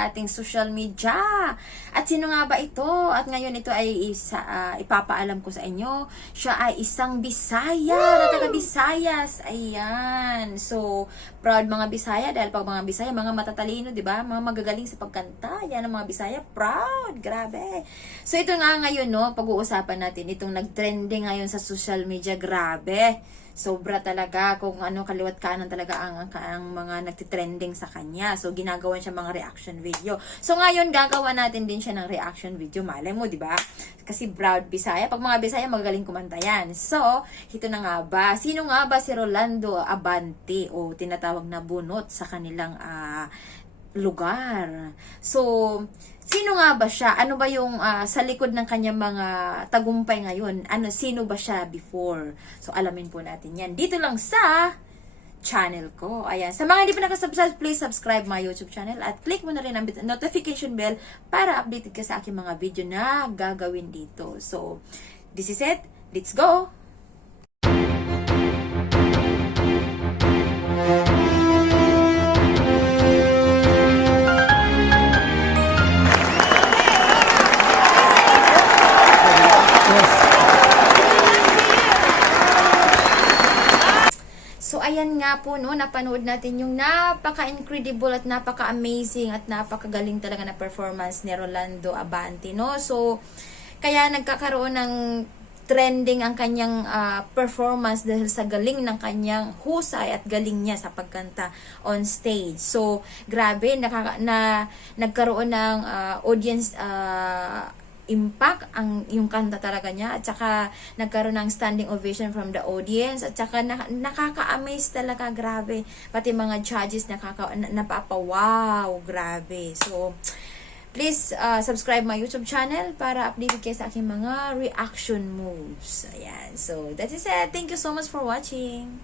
sa ating social media. At sino nga ba ito? At ngayon ito ay ipapaalam ko sa inyo. Siya ay isang Bisaya na taga Visayas. Ayan. So, proud mga Bisaya dahil pag mga Bisaya, mga matatalino, di ba? Mga magagaling sa pagkanta. Yan ang mga Bisaya. Proud. Grabe. So, ito nga ngayon, no, pag-uusapan natin itong nag-trending ngayon sa social media. Grabe. Sobra talaga kung ano kaliwat kanan talaga ang mga nagtitrending sa kanya. So, ginagawan siya mga reaction video. So, ngayon, gagawa natin din siya ng reaction video. Malay mo, di ba? Kasi proud Bisaya. Pag mga Bisaya, magagaling kumanta yan. So, ito na nga ba? Sino nga ba si Rolando Abante o tinatawag na bunot sa kanilang lugar? So, sino nga ba siya? Ano ba yung sa likod ng kanyang mga tagumpay ngayon? Sino ba siya before? So, alamin po natin yan. Dito lang sa channel ko. Ayan. Sa mga hindi pa nakasubscribe, please subscribe my YouTube channel at click mo na rin ang notification bell para updated ka sa aking mga video na gagawin dito. So, this is it. Let's go! So, ayan nga po, no, napanood natin yung napaka-incredible at napaka-amazing at napakagaling talaga na performance ni Rolando Abante, no? So, kaya nagkakaroon ng trending ang kanyang performance dahil sa galing ng kanyang husay at galing niya sa pagkanta on stage. So, grabe, nagkaroon ng audience impact yung kanta talaga niya at saka nagkaroon ng standing ovation from the audience at saka nakaka-amaze talaga, grabe, pati mga judges napapawaw, grabe. So please subscribe my YouTube channel para update kayo sa aking mga reaction moves. Ayan, so that is it. Thank you so much for watching.